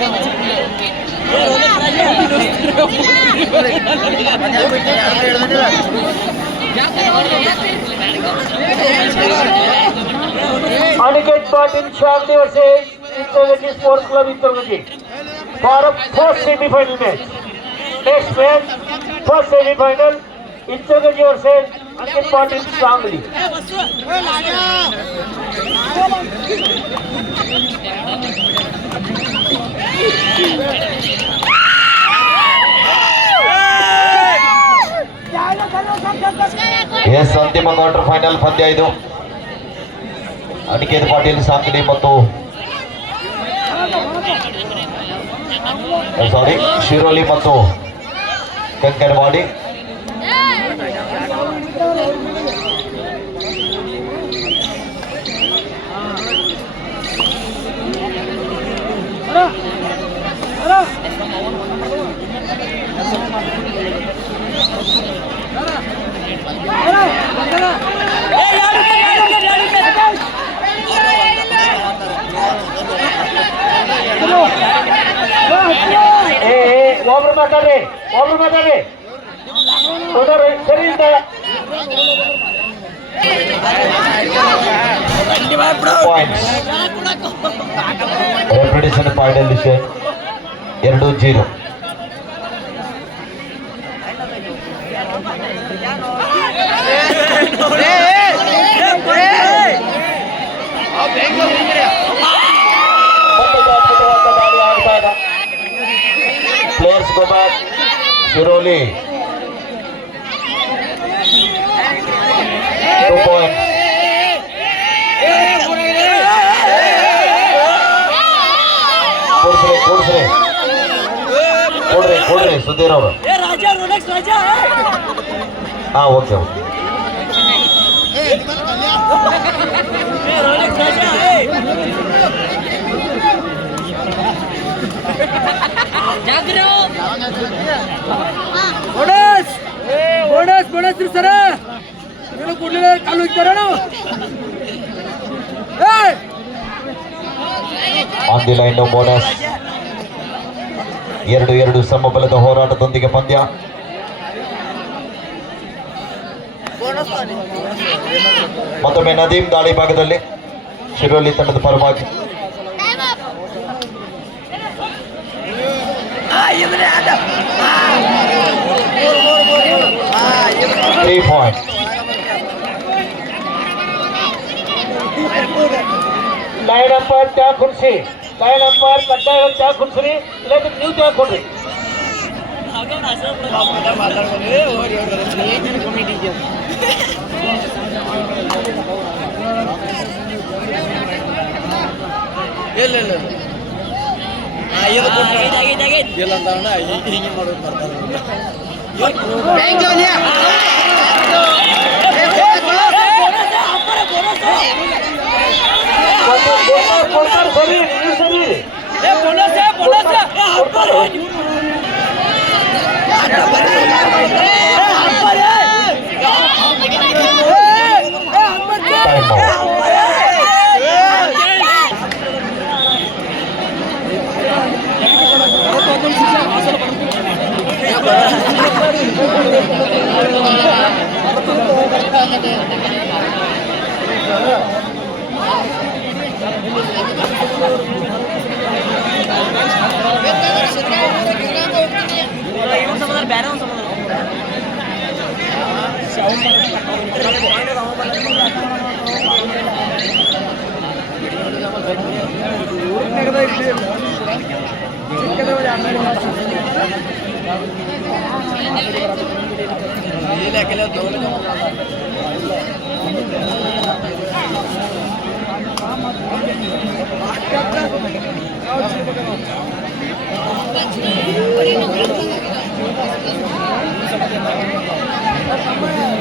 Aniket Patil Shamli versus Intergati Sports Club Intergati for a first semi-final match. Next match, first semi-final, Intergati versus Aniket Patil Shamli. Yes ಅಂತಿಮ quarter final ಪಂದ್ಯ ಇದು. ಅನಿಕೇತ್ ಪಾಟೀಲ್ ಸಾಂಗ್ಲಿ ಮತ್ತು ಶಿರೋಲಿ ಮತ್ತು ಕಂಕನವಾಡಿ. ಒಬ್ರು ಮಾತಾಡ್ರಿ ಸರಿ ಅಂತ reputation final 2-0. Players go back. Shiroli 2 points. ಕೊಡ್ರಿ ಸುಧೀರ್ ಅವರು. ಹಾ ಓಕೆ ಬೋನಸ್ ಸರ ಕೊಡ್ಲಿಲ್ಲ ಕಾಲು ಹೋಗ್ತಾರ ಆನ್ ದಿ ಲೈನ್ ಬೋನಸ್. 2-2 ಸಮಬಲದ ಹೋರಾಟದೊಂದಿಗೆ ಪಂದ್ಯ. ಮತ್ತೊಮ್ಮೆ ನದೀಂ ದಾಳಿ ಭಾಗದಲ್ಲಿ ಶಿರೋಲಿ ತಂಡದ ಪರವಾಗಿ. ಲೈನ್ ಅಂಪೈರ್ ಟ್ಯಾಗ್ ಕುಡಿಸಿ, ಲೈನ್ ಅಂಪೈರ್ ಕಡ್ಡಾಯ ಟ್ಯಾಗ್ ಕುಡಿಸ್ರಿ, ಇಲ್ಲಾಂದ್ರೆ ನೀವು ಟ್ಯಾಗ್ ಕೊಡ್ರಿ.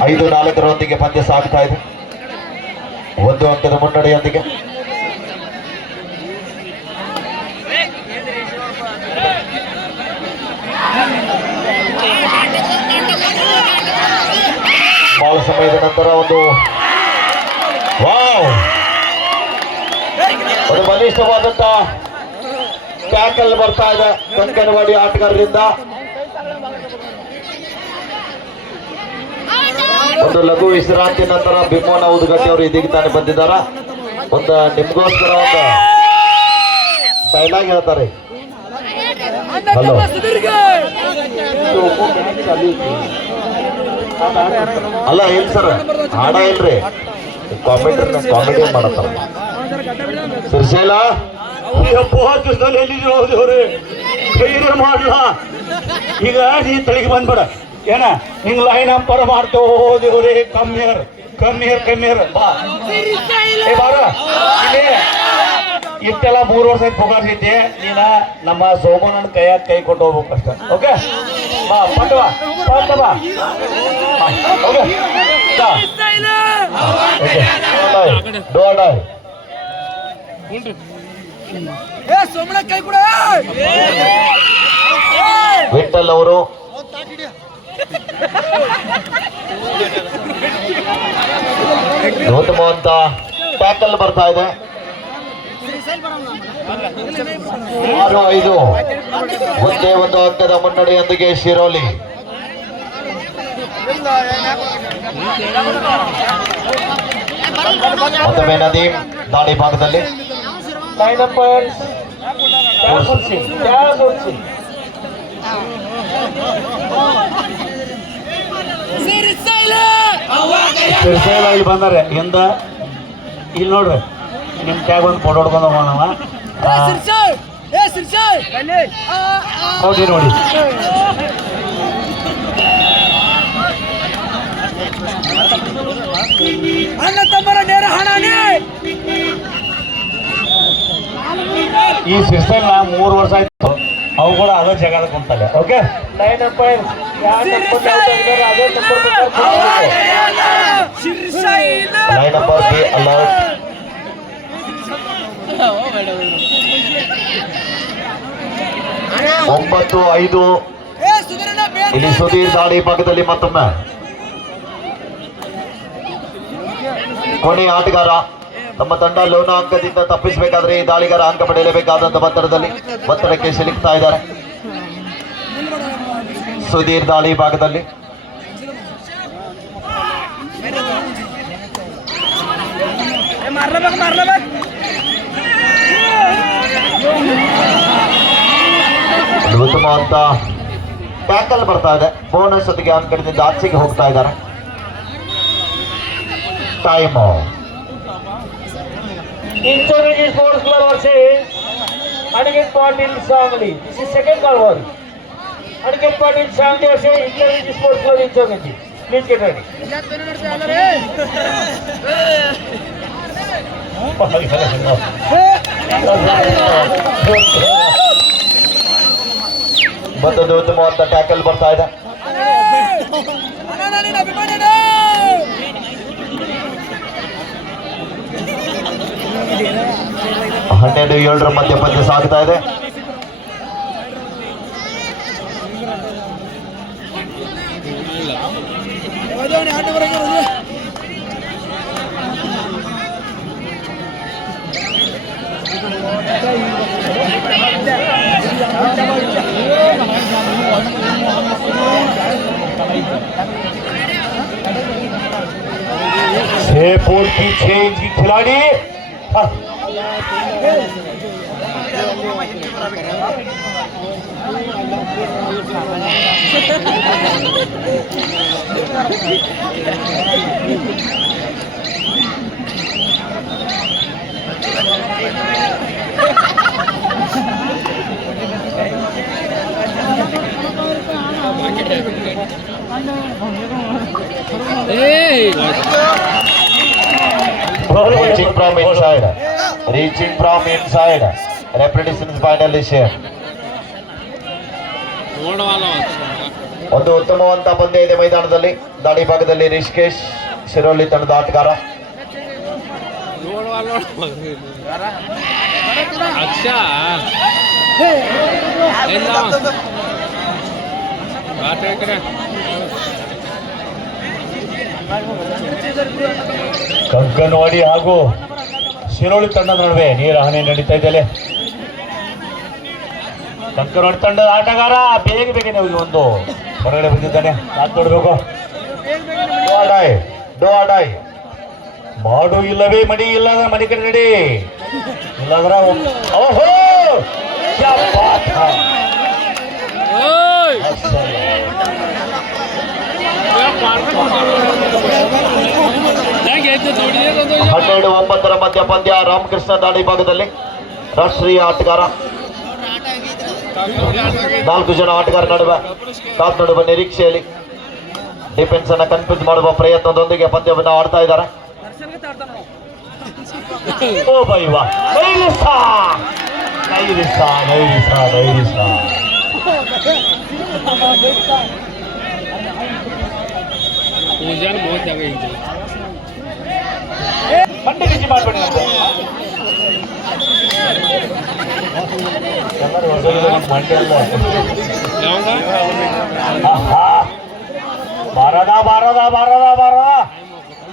ಐದು 4 ಪಂದ್ಯ ಸಾಗ್ತಾ ಇದೆ. 1 ಅಂಕದ ಮುನ್ನಡೆಯೊಂದಿಗೆ. ಬಹಳ ಸಮಯದ ನಂತರ ಒಂದು ಬಲಿಷ್ಠವಾದಂತಹ ಟ್ಯಾಕಲ್ ಬರ್ತಾ ಇದೆ ಕಂಕನವಾಡಿ ಆಟಗಾರರಿಂದ. ಒಂದು ಲಘು ವಿಶ್ರಾಂತಿ ನಂತರ ಭೀಮೋನ ಉದ್ಗಟ್ಟಿ ಅವರು ಇದೀಗ ತಾನೇ ಬಂದಿದ್ದಾರ. ಒಂದು ನಿಮ್ಗೋಸ್ಕರ ಒಂದು ಡೈಲಾಗ್ ಹೇಳ್ತಾರೆ. ಹಲೋ, ಅಲ್ಲ ಇಲ್ಲ ಸರ್, ಹಾಡ ಇಲ್ರಿ, ಕಾಮಿಡಿ ಮಾಡತ್ತಾರ. ಶ್ರೀಶೈಲ ಎಲ್ಲಿದ್ರು ಮಾಡ್ಲ ಈಗ ನೀ ತಳಿಗೆ ಬಂದ್ಬೇಡ ಏನ ಹಿಂಗ್ ಲೈನ್ ಅಂಪರ್ ಮಾಡ್ತೇವೆ. ಹೋದೇವ್ರಿ ಕಮ್ಮಿಯರ್ ಬಾ ಏ ಬಾರ ಇಲ್ಲಿ. ಇಷ್ಟೆಲ್ಲ 3 ವರ್ಷ ಪುಗಾರ್ಸಿದ್ದೆ ನೀನ. ನಮ್ಮ ಸೋಮಣ್ಣನ ಕೈಯಾಗ ಕೈ ಕೊಟ್ಟು ಹೋಗ್ಬೇಕು ಅಷ್ಟ. ಓಕೆ ಬಾ ಪಂಟ ಬಾ ಓಕೆ ಡೋಡಾಯ್ ವಿಠಲ್ ಅವರು ಉತ್ತಮವಂತ ಟ್ಯಾಕಲ್ ಬರ್ತಾ ಇದೆ. 6-5 ಒಂದೇ ಒಂದು ಅಂಕದ ಮುನ್ನಡೆಯೊಂದಿಗೆ ಶಿರೋಲಿ. ಮತ್ತೊಮ್ಮೆ ನದೀಮ್ ದಾಳಿ ಭಾಗದಲ್ಲಿ. ಲೈನ್ ಅಂಪೈರ್ಸ್ ಇಲ್ಲಿ ಬಂದಾರೆ ಹಿಂದ. ಇಲ್ಲಿ ನೋಡ್ರಿ ನಿಮ್ ಟ್ಯಾಗ್ ಒಂದು ಫೋಟೋ ಹೊಡ್ಕೊಂಡ್ ಹೋಗೋಣವ. ನೋಡಿ ಅಣ್ಣ ತಮ್ಮರ ನೇರ ಹಣನೇ. ಈ ಸಿಸ್ಟಮ್ 3 ವರ್ಷ ಆಯ್ತು, ಅವು ಕೂಡ ಅದೇ ಜಾಗದ ಕುಂತಲ್ಲ. Okay line umpire line number be alert. ಒಂಬತ್ತು 5 ಇಲ್ಲಿ ಸುಧೀರ್ ದಾಳಿ ಭಾಗದಲ್ಲಿ. ಮತ್ತೊಮ್ಮೆ ಕೊನೆಯ ಆಟಗಾರ. ತಮ್ಮ ತಂಡ ಲೋನ ಅಂಕದಿಂದ ತಪ್ಪಿಸಬೇಕಾದ್ರೆ ಈ ದಾಳಿಗಾರ ಅಂಕ ಪಡೆಯಲೇಬೇಕಾದಂತ ಒತ್ತಡಕ್ಕೆ ಸಿಲುಕ್ತಾ ಇದ್ದಾರೆ. ಸುಧೀರ್ ದಾಳಿ ಭಾಗದಲ್ಲಿ. ಉತ್ತಮ ಅಂತ ಟ್ಯಾಕಲ್ ಬರ್ತಾ ಇದೆ. ಬೋನಸ್ ಜೊತೆಗೆ ಅಂಕದಿಂದ ಆಚೆಗೆ ಹೋಗ್ತಾ ಇದ್ದಾರೆ. Time Insurgency Sports Club versus Aniket Patil Sangli. This is second call war. Aniket Patil Sangli versus Insurgency Sports Club Insurgency. Please get ready. ಮತ್ತೊಂದು ಉತ್ತಮವಾದ ಟ್ಯಾಕಲ್ ಬರ್ತಾ ಇದೆ. 12-7 ಮಧ್ಯ ಪಂದ್ಯ ಸಾಗ್ತಾ ಇದೆ. फुट पीछे इनकी खिलाड़ी Reaching from inside. Reaching from inside. Repetitions finally share. ಒಂದು ಉತ್ತಮವಂತ ಪಂದ್ಯ ಇದೆ ಮೈದಾನದಲ್ಲಿ. ದಾಳಿ ಭಾಗದಲ್ಲಿ ರಿಷಿಕೇಶ್ ಶಿರೋಲಿ ತಂಡದ ಆಟಗಾರ. ಕಂಕನವಾಡಿ ಹಾಗೂ ಶಿರೋಳಿ ತಂಡದ ನಡುವೆ ನೇರ ಹಣೆ ನಡೀತಾ ಇದ್ದಲೆ. ಕಂಕರೋಡ್ ತಂಡದ ಆಟಗಾರ ಬೇಗ ಬೇಗನೆ ಹೋಗಿ ಒಂದು ಹೊರಗಡೆ ಬಂದಿದ್ದಾನೆ. ಕಾತ್ ನೋಡ್ಬೇಕು. ಡೋಡಾಯ್ ಮಾಡು ಇಲ್ಲವೇ ಮಡಿ ಇಲ್ಲದ ಮನೆ ಕಡೆ ನಡಿ ಇಲ್ಲದ್ರ ಓಹೋ ಕ್ಯಾ ಬಾತ್ ಹೈ. ಹನ್ನೆರಡು 9 ಮಧ್ಯ ಪಂದ್ಯ ರಾಮಕೃಷ್ಣ ದಾಳಿ ಭಾಗದಲ್ಲಿ ರಾಷ್ಟ್ರೀಯ ಆಟಗಾರ 4 ಜನ ಆಟಗಾರ ನಡುವೆ ಕಾತ್ ನಡುವೆ ನಿರೀಕ್ಷೆಯಲ್ಲಿ ಡಿಫೆನ್ಸ್ ಅನ್ನ ಕನ್ಫ್ಯೂಸ್ ಮಾಡುವ ಪ್ರಯತ್ನದೊಂದಿಗೆ ಪಂದ್ಯವನ್ನು ಆಡ್ತಾ ಇದ್ದಾರೆ. ಓ ಬೈವಾ ನೈರಿಸಾ ಮಂಡಿ ಬಿಸಿ ಮಾಡ್ಬೇಡಿ ಅಂತ ಎಲ್ಲರೂ ಮಂಡಿ ಅಲ್ಲ.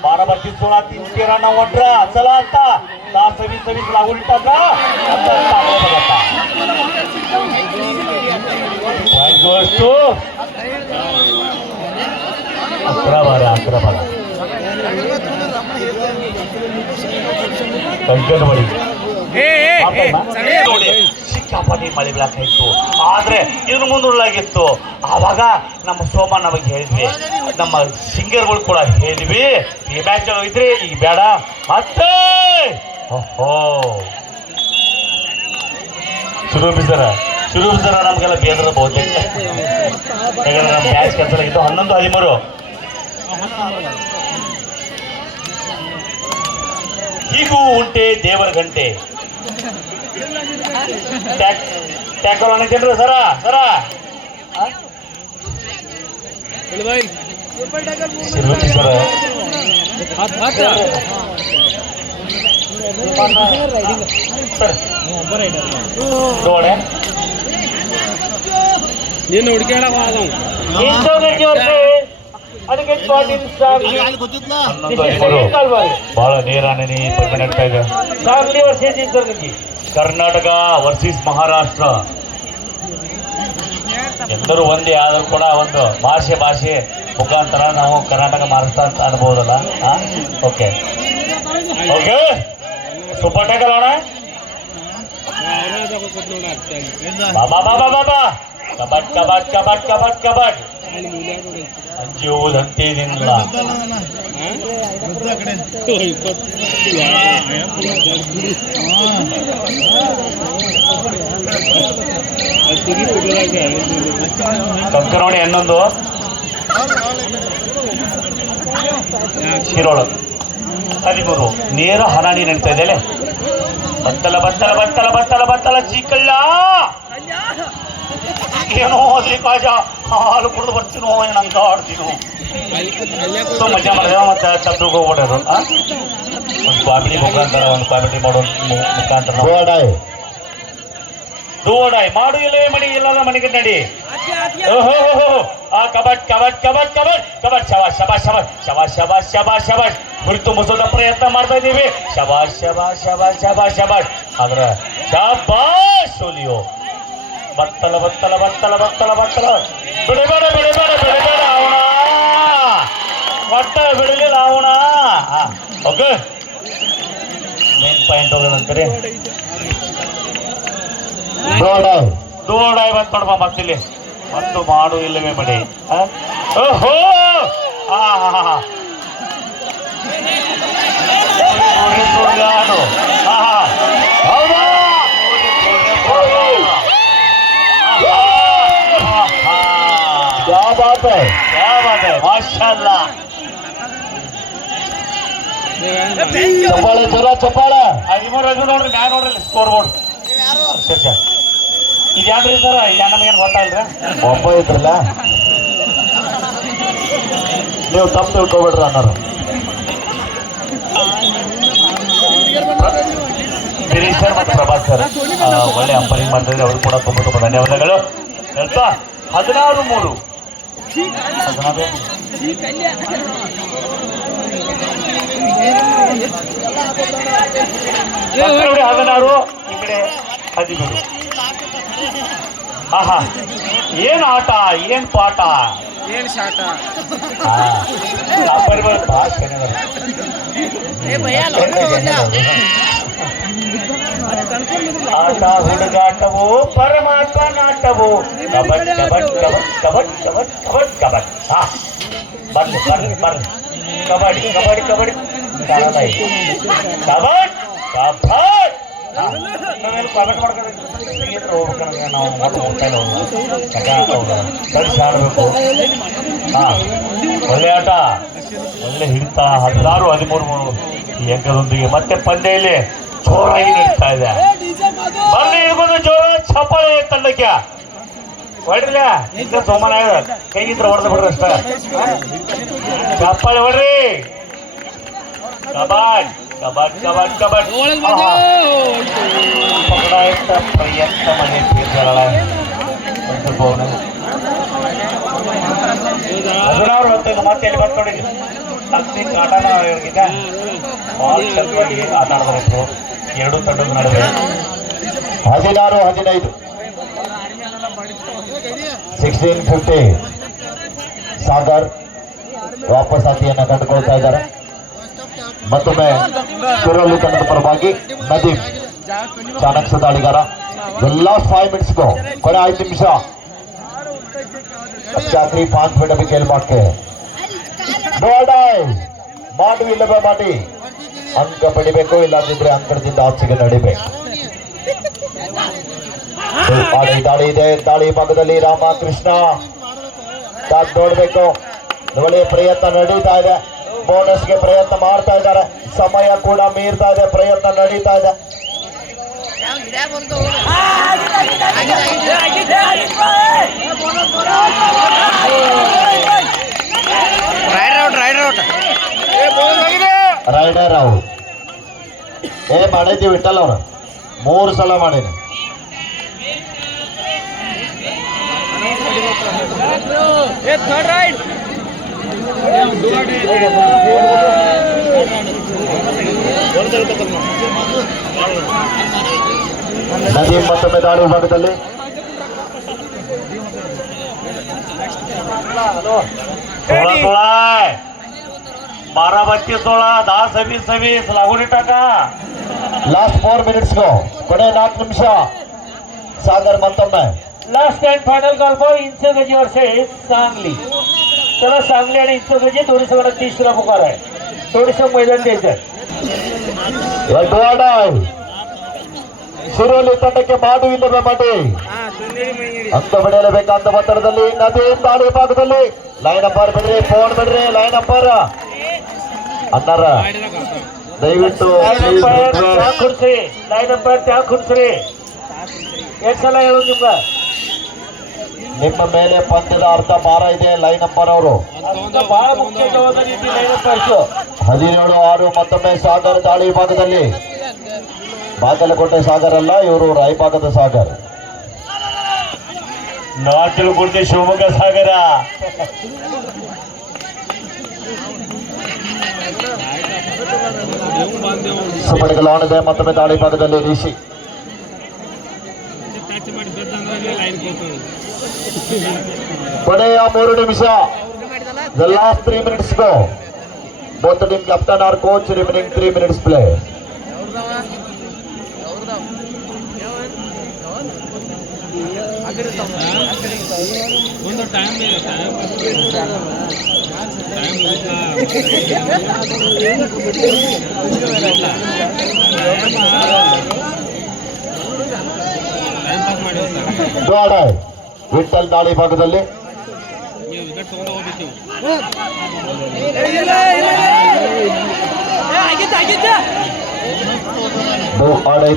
बारा बारती 16 3 13 9 18 चला आता 26 लागून टाका. गोष्टो 11 ಕಂಕಣವಾಡಿ ಸಿಕ್ಕಾಪಟ್ಟಿ ಮಳೆ ಬೀಳಾಕಿತ್ತು. ಆದ್ರೆ ಇನ್ನು ಮುಂದುಳ್ಳಾಗಿತ್ತು. ಆವಾಗ ನಮ್ಮ ಸೋಮ ನಮಗೆ ಹೇಳಿದ್ವಿ, ನಮ್ಮ ಸಿಂಗರ್ಗಳು ಕೂಡ ಹೇಳಿದ್ವಿ, ಈ ಮ್ಯಾಚ್ ಇದ್ರೆ ಈಗ ಬೇಡ ಮತ್ತೆ ಶುರು ಬಿಸರ ನಮ್ಗೆಲ್ಲ ಬೇದರ ಬಹುತೇಕ ನಮ್ಮ ಮ್ಯಾಚ್ ಕ್ಯಾನ್ಸಲ್ ಆಗಿತ್ತು. 11-13 ಹೀಗೂ ಉಂಟೆ ದೇವರ ಗಂಟೆ. ಟ್ಯಾಕಲ್ ಅನ್ನಿದ್ದೇನ್ರಿ ಸರ ಶಿರ್ವತಿ ಸರ ನೋಡೆ ನೀನು ಹುಡುಕ್ಯಾಡ ಬಹಳ ನೇರಾನೇ ಪಂದ್ಯ ನಡ್ತಾ ಇದೆ. ಕರ್ನಾಟಕ ವರ್ಸಸ್ ಮಹಾರಾಷ್ಟ್ರ ಎಲ್ಲರೂ ಒಂದೇ ಆದರೂ ಕೂಡ ಒಂದು ಭಾಷೆ ಮುಖಾಂತರ ನಾವು ಕರ್ನಾಟಕ ಮಹಾರಾಷ್ಟ್ರ ಅಂತ ಅನ್ಬೋದಲ್ಲ. ಓಕೆ ಸೂಪರ್ ಟ್ಯಾಕಲ್ ಅಣ್ಣ. ಬಾಬಾ ಕಬಡ್ ಅಂಜುವುದಂತೇನಿಲ್ಲ. ಕಂಕನವಾಡಿ 11 ಶಿರೋಳ 13 ನೇರ ಹರಾಣಿ ನಡೀತಾ ಇದೆ. ಬತ್ತಲ ಚೀಕಲ್ಲ ಏನೋ ಕಾಜ ಹಾಲು ಕುಡಿದು ಬರ್ತೀನೋ ಏನಂತ ಆಡ್ತೀನೋ ಮಜಾ ಮಾಡಿದೆ. ಮತ್ತೆ ತಪ್ಪು ಹೋಗ್ಬಿಡೋದು ಒಂದು ಕಾಮಿಡಿ ಮುಖಾಂತರ ಮಾಡೋ ಮುಖಾಂತರ ದೂಡಾಯ್ ಮಾಡು ಇಲ್ಲವೇ ಮಡಿ ಇಲ್ಲದ ಮನೆಗೆ ನಡಿ. ಓಹೋ ಕಬಡ್ ಶಬಾಷ್ ಕುರಿತು ಮುಸೋದ ಪ್ರಯತ್ನ ಮಾಡ್ತಾ ಇದ್ದೀವಿ. ಶಬಾಷ್ ಆದ್ರೆ ಶಬಾಷ್ ಸೋಲಿಯೋ. ಬತ್ತಲ ಬಿಡಬೇಡ ಅವಣ ಒಟ್ಟ ಬಿಡಲಿಲ್ಲ ಅವಣ. ಓಕೆ ಮೇನ್ ಪಾಯಿಂಟ್ ಹೋಗೋದಂತಾರೆ ದೂಡಾಯ್ ಬಂದು ನೋಡ್ಬಾ ಮತ್ತಿಲ್ಲಿ ಮತ್ತು ಮಾಡು ಇಲ್ಲವೇ ಮಡಿ. ಓಹೋ ಹೌದಾ ಮಾಶಾಅಲ್ಲಾ. ಚಪ್ಪಾಳೆ 13 ನೋಡ್ರಿ ಮ್ಯಾಗ ನೋಡ್ರಿ ಸ್ಕೋರ್ ಬೋರ್ಡ್. ಇದು ಯಾವ್ದ್ರಿ ಸರ್? ಇದು ನಮಗೇನು ಗೊತ್ತಾಯಿಲ್ರಿ. ಒಬ್ಬ ಇದ್ರಲ್ಲ ನೀವು ತಪ್ಪು ತಿಳ್ಕೊಬೇಡ್ರಿ ಅನ್ನೋರು. ಗಿರೀಶ್ ಸರ್ ಮತ್ತು ಪ್ರಭಾಸ್ ಸರ್ ಒಳ್ಳೆ ಅಂಪರಿಂಗ್ ಮಾಡ್ತಿದ್ರೆ ಅವರು ಕೂಡ ತುಂಬ ಧನ್ಯವಾದಗಳು. 16-3 16 ಈ ಕಡೆ 13. ಆಹಾ ಏನ್ ಆಟ ಏನ್ ಪಾಠ ಏನ್ ಶಾಟ ಆಟ ಹುಡುಗಾಟವು ಪರಮಾತ್ಮ ನಾಟವು ಕಬಡ್ ಕಬಡ್ ಕಬಡ್ ಕಬಡ್ ಕಬಡ್ ಕಬಡ್ ಕಬಡ್ ಹಾ ಬರ್ಲಿ ಬರ್ಲಿ ಬರ್ಲಿ ಕಬಡ್ಡಿ ಕಬಡ್ಡಿ ಕಬಡ್ಡಿ ಕಬಡ್ ಕಬಡ್ ನಾವೇನು ಕಮೆಂಟ್ ಮಾಡ್ಕೊಂಡು ಹೋಗ್ಬೇಕಂದ್ರೆ ನಾವು ಮೊದಲು ಹೋಗ್ತಾ ಕಳಿಸಿ ಆಡಬೇಕು ಹಾಂ ಒಳ್ಳೆ ಆಟ ಒಳ್ಳೆ ಹಿಡಿತ 16-13 ಅಂಕದೊಂದಿಗೆ ಮತ್ತೆ ಪಂದ್ಯ ಇಲ್ಲಿ ಜೋರಾಗಿ ನಡೀತಾ ಇದೆ ಬರ್ಲಿ ಇರ್ಬೋದು ಜೋರ ಚಪ್ಪಾಳೆ ತಂಡಕ್ಕೆ ಹೊಡ್ರಿಲ್ಲ ಇಂಥ ಸೋಮನ ಕೈಗಿದ್ರೆ ಹೊಡೆದು ಬಿಡ್ರಿ ಅಷ್ಟ ಚಪ್ಪಾಳೆ ಹೊಡ್ರಿ ಕಬಾಡ್ ಕಬಡ್ ಕಬಡ್ ಕಬಡ್ ಪಕಡಾಯಿತ ಪ್ರಯತ್ನ ಮನೆ ತೀರ್ಗಳ 16 ಮತ್ತೆ ಇಲ್ಲಿ ಬಂದ್ಕೊಡಿ ಟೆಕ್ನಿಕ್ ಆಟನ ಇವ್ರಿಗಿಂದ ಭಾಳ ಚಂದವಾಗಿ ಆಟ ಆಡಬೇಕು ಎರಡು ತಂಡದ ನಡುವೆ 16-15 16-50 ಸಾಗರ್ ವಾಪಸ್ ಹಾಕಿಯನ್ನು ಕಂಡುಕೊಳ್ತಾ ಇದ್ದಾರೆ. ಮತ್ತೊಮ್ಮೆ ಶಿರೋಲಿ ತಂಡದ ಪರವಾಗಿ ನದೀಮ್ ಚಾಣಕ್ಯ ದಾಳಿಗಾರ. ಎಲ್ಲ 5 ಮಿನಿಟ್ಸ್ಗೂ ಕೊನೆ 5 ನಿಮಿಷ ಆखिरी 5 मिनट अभी खेल बाकी है. ಮಾಡಿ ಇಲ್ಲವೇ ಮಾಡಿ ಅಂಕ ಪಡಿಬೇಕು, ಇಲ್ಲದಿದ್ರೆ ಅಂಕದಿಂದ ಆಚೆಗೆ ನಡಿಬೇಕು. ದಾಳಿ ಇದೆ, ದಾಳಿ ಭಾಗದಲ್ಲಿ ರಾಮಕೃಷ್ಣ ನೋಡ್ಬೇಕು. ಒಳ್ಳೆಯ ಪ್ರಯತ್ನ ನಡೀತಾ ಇದೆ, ಬೋನಸ್ಗೆ ಪ್ರಯತ್ನ ಮಾಡ್ತಾ ಇದ್ದಾರೆ. ಸಮಯ ಕೂಡ ಮೀರ್ತಾ ಇದೆ, ಪ್ರಯತ್ನ ನಡೀತಾ ಇದೆ. ರೈಡರ್ ಔಟ್ ಮಾಡಿದ್ದೀವಿ ವಿಠಲ್ ಅವರು 3 ಸಲ ಮಾಡೀನಿ. ನದೀಮ್ ಮತ್ತೊಮ್ಮೆ ದಾಳಿ ಭಾಗದಲ್ಲಿ बाराबत्ती 16 10-20 लागून टाका. लास्ट 4 मिनिट्स गो ಕೊನೆ 4 ನಿಮಿಷ. सागर मತ್ತೊಮ್ಮೆ last and final call for इंचगजी वर्सेस सांगली. चला सांगली आणि इंचगजी थोडीसं 30 ला पुकार आहे, थोडीसं मैदान द्यायचं. ಶಿರೋಲಿ ತಂಡಕ್ಕೆ ಮಾಡು ಇಲ್ಲವೇ ಮಾಡಿ ಅಂತ ಬಡಿಯಲೇಬೇಕಂತ ಒತ್ತಡದಲ್ಲಿ ನದೀಮ್ ದಾಳಿ ಭಾಗದಲ್ಲಿ ಲೈನ್ ನಂಬರ್ ಬಿಡ್ರಿ, ಫೋನ್ ಬಿಡ್ರಿ, ಲೈನ್ ನಂಬರ್ ಅನ್ನಾರ ದಯವಿಟ್ಟು त्या खुर्ची लाईन नंबर त्या खुर्ची एक सಲ ಹೇಳು ನಿಮ್ಗೆ. ನಿಮ್ಮ ಮೇಲೆ ಪಂದ್ಯದ ಅರ್ಧ ಭಾರ ಇದೆ. ಲೈನ್ ನಂಬರ್ ಅವರು ಬಹಳ ಮುಖ್ಯ ಜವಾಬ್ದಾರಿ ಇದೆ ಲೈನ್ ನಂಬರ್ 17-6. ಮತ್ತೊಮ್ಮೆ ಸಾಗರ್ ದಾಳಿ ಭಾಗದಲ್ಲಿ. ಬಾಗಲಕೋಟೆ ಸಾಗರ್ ಅಲ್ಲ, ಇವರು ರಾಯಭಾಗದ ಸಾಗರ್. ನಾಟಲು ಕೊಡ್ತೆ ಶಿವಮೊಗ್ಗ ಸಾಗರ. ಸುಪಡಿಗಳು ಆಡಿದೆ. ಮತ್ತೊಮ್ಮೆ ದಾಳಿ ಭಾಗದಲ್ಲಿ ರಿಷಿ. ಕೊನೆಯ 3 ನಿಮಿಷ. The last 3 minutes go. Both the team captain or coach remaining 3 minutes play. Vithal ದಾಳಿ ಭಾಗದಲ್ಲಿ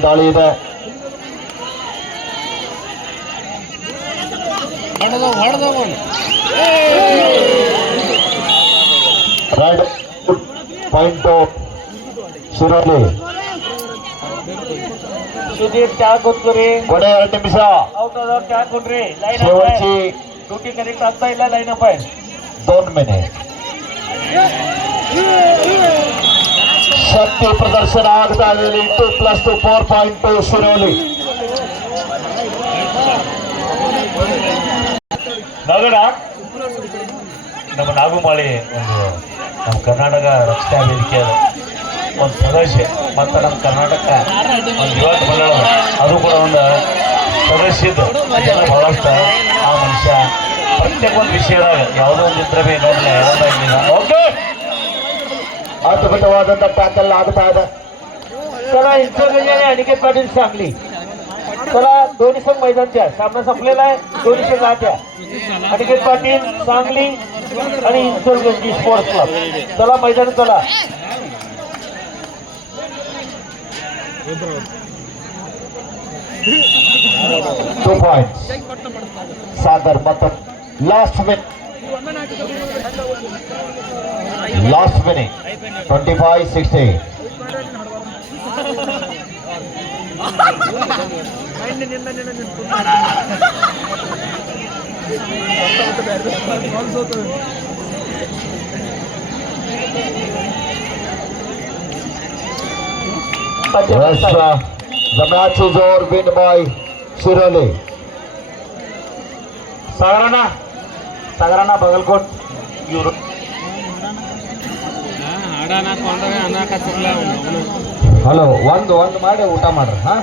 ದಾಳಿ ಇದೆ. Ride point ಶಿರೋಲಿ. सुदीप त्या कुत्कुरी ಕೊನೆ 2 ನಿಮಿಷ. ಔಟ್ ಆದ त्या कुंड्री लाईन शेवटची ड्युटी कनेक्ट ಆಗ್ತಾ ಇಲ್ಲ, ಲೈನ್ ಅಪ್ 2 ಮಿನಿಟ್. ಶಕ್ತಿ ಪ್ರದರ್ಶನ ಆಗ್ತಾ ಇದೆ. 2+2 4.2 ಶಿರೋಲಿ. ನಗರ ನಮ್ಮ ನಾಗುಮಾಳಿ ಒಂದು ನಮ್ಮ ಕರ್ನಾಟಕ ರಕ್ಷಣಾ ವೇದಿಕೆ ಒಂದು ಸದಸ್ಯ ಮತ್ತು ನಮ್ಮ ಕರ್ನಾಟಕ ಒಂದು ಯುವ ಮಂಡಳ ಅದು ಕೂಡ ಒಂದು ಸದಸ್ಯದ್ದು ಬಹಳಷ್ಟು ಆ ಮನುಷ್ಯ ಪ್ರತ್ಯೇಕ ಒಂದು ವಿಷಯದಾಗ ಯಾವುದೋ ಒಂದು ಇದ್ರೆ ಭೀ ನೋಡಲಿಲ್ಲ ಯಾವುದಾಗಿಲ್ಲ ಓಕೆ ಅದ್ಭುತವಾದಂತ ಟ್ಯಾಕಲ್ ಆಗ್ತಾ ಇದೆ. चला इंचोगंजी आणि अनिकेत पाटील सांगली. चला दोन्ही संघ मैदानच्या सामना संपलेला आहे. दोन्ही संघ आत्या अनिकेत पाटील सांगली आणि इंचोगंजी स्पोर्ट्स क्लब. चला मैदान चला. 2 points. Sagar Matam last minute 25-60. The match is over, win by Shirole. ಸಾಗರನ Bagalkot ಇವರು ಹಲೋ ಒಂದು ಮಾಡಿ ಊಟ ಮಾಡ್ರಿ ಹಾ.